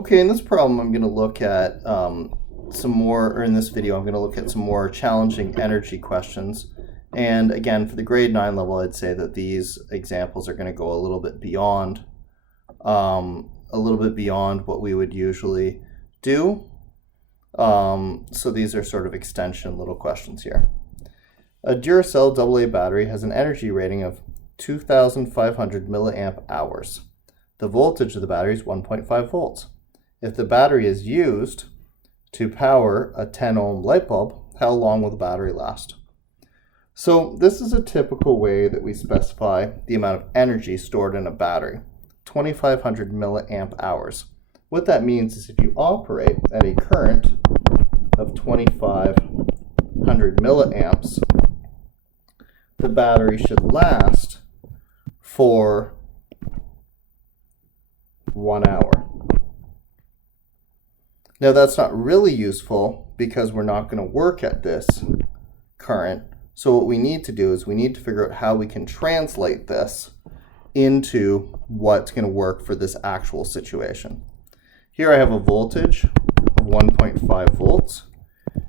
Okay, in this problem I'm going to look at in this video I'm going to look at some more challenging energy questions. And again, for the grade 9 level, I'd say that these examples are going to go a little bit beyond what we would usually do. So these are sort of extension little questions here. A Duracell AA battery has an energy rating of 2,500 milliamp hours. The voltage of the battery is 1.5 volts. If the battery is used to power a 10 ohm light bulb, how long will the battery last? So this is a typical way that we specify the amount of energy stored in a battery, 2,500 milliamp hours. What that means is if you operate at a current of 2,500 milliamps, the battery should last for 1 hour. Now that's not really useful because we're not going to work at this current. So what we need to do is we need to figure out how we can translate this into what's going to work for this actual situation. Here I have a voltage of 1.5 volts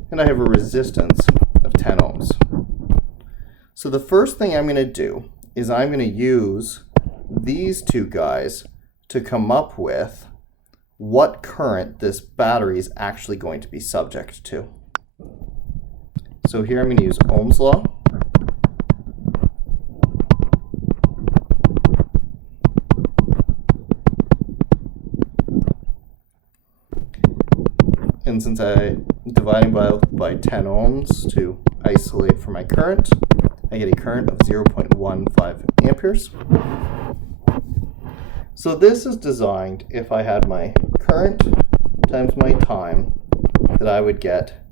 and I have a resistance of 10 ohms. So the first thing I'm going to do is I'm going to use these two guys to come up with what current this battery is actually going to be subject to. So here I'm going to use Ohm's law. And since I'm dividing by 10 ohms to isolate for my current, I get a current of 0.15 amperes. So this is designed if I had my current times my time, that I would get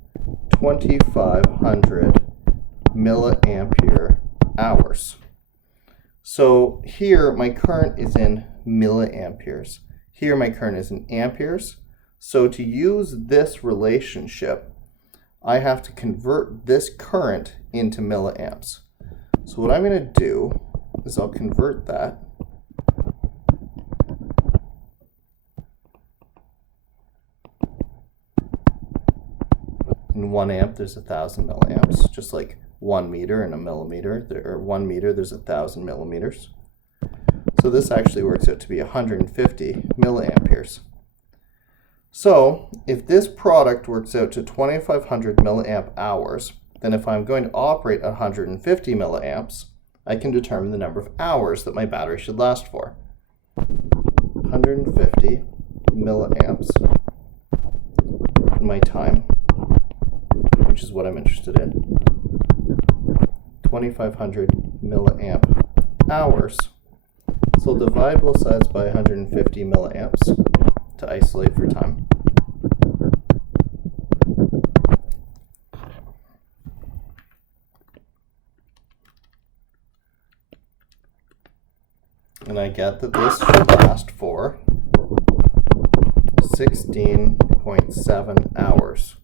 2,500 milliampere hours. So here my current is in milliamperes. Here my current is in amperes. So to use this relationship, I have to convert this current into milliamps. So what I'm going to do is I'll convert that. In 1 amp, there's 1,000 milliamps, just like 1 meter and a millimeter, or 1 meter, there's 1,000 millimeters. So this actually works out to be 150 milliamperes. So if this product works out to 2,500 milliamp hours, then if I'm going to operate at 150 milliamps, I can determine the number of hours that my battery should last for. 150 milliamps in my time, which is what I'm interested in. 2,500 milliamp hours. So I'll divide both sides by 150 milliamps to isolate for time. And I get that this should last for 16.7 hours.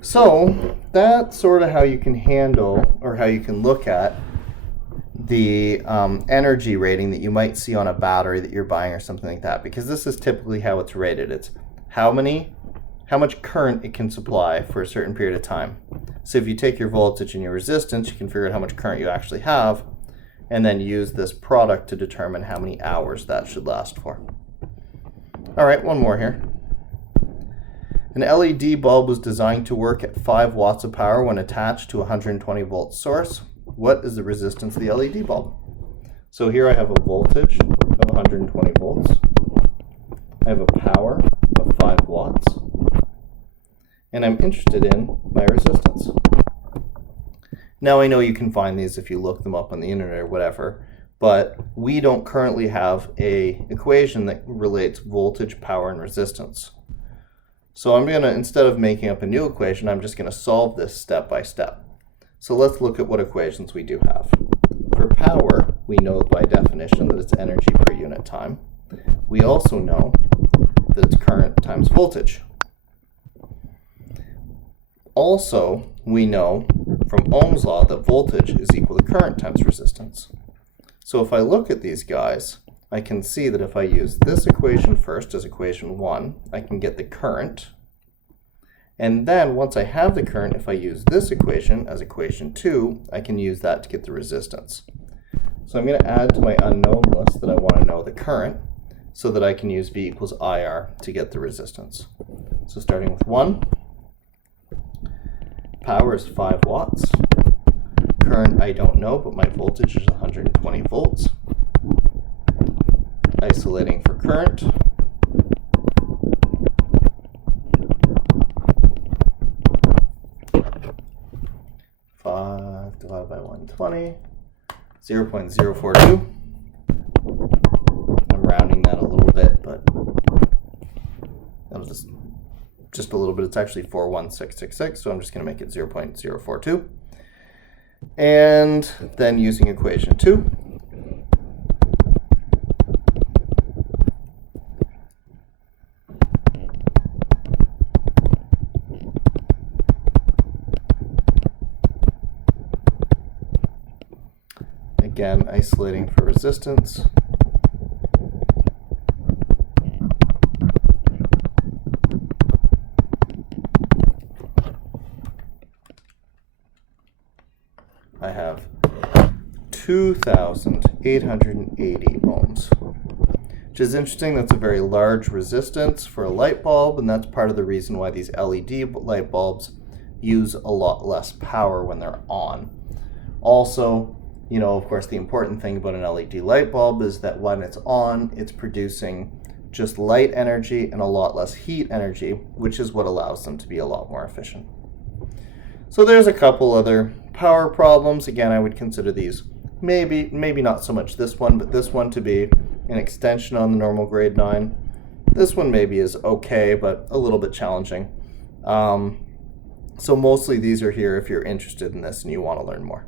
So that's sort of how you can handle, or how you can look at the energy rating that you might see on a battery that you're buying or something like that, because this is typically how it's rated. It's how much current it can supply for a certain period of time. So if you take your voltage and your resistance, you can figure out how much current you actually have, and then use this product to determine how many hours that should last for. All right, one more here. An LED bulb was designed to work at 5 watts of power when attached to a 120 volt source. What is the resistance of the LED bulb? So here I have a voltage of 120 volts. I have a power of 5 watts. And I'm interested in my resistance. Now I know you can find these if you look them up on the internet or whatever, but we don't currently have an equation that relates voltage, power, and resistance. So I'm going to, instead of making up a new equation, I'm just going to solve this step by step. So let's look at what equations we do have. For power, we know by definition that it's energy per unit time. We also know that it's current times voltage. Also, we know from Ohm's law that voltage is equal to current times resistance. So if I look at these guys, I can see that if I use this equation first as equation 1, I can get the current. And then once I have the current, if I use this equation as equation 2, I can use that to get the resistance. So I'm going to add to my unknown list that I want to know the current so that I can use V equals IR to get the resistance. So starting with 1, power is 5 watts. Current I don't know, but my voltage is 120 volts. Isolating for current. Divided by 120, 0.042. I'm rounding that a little bit, but that was just a little bit. It's actually 41666, so I'm just going to make it 0.042. And then using equation 2, again, isolating for resistance. I have 2,880 ohms, which is interesting. That's a very large resistance for a light bulb, and that's part of the reason why these LED light bulbs use a lot less power when they're on. Also, you know, of course, the important thing about an LED light bulb is that when it's on, it's producing just light energy and a lot less heat energy, which is what allows them to be a lot more efficient. So there's a couple other power problems. Again, I would consider these maybe not so much this one, but this one to be an extension on the normal grade 9. This one maybe is okay, but a little bit challenging. So mostly these are here if you're interested in this and you want to learn more.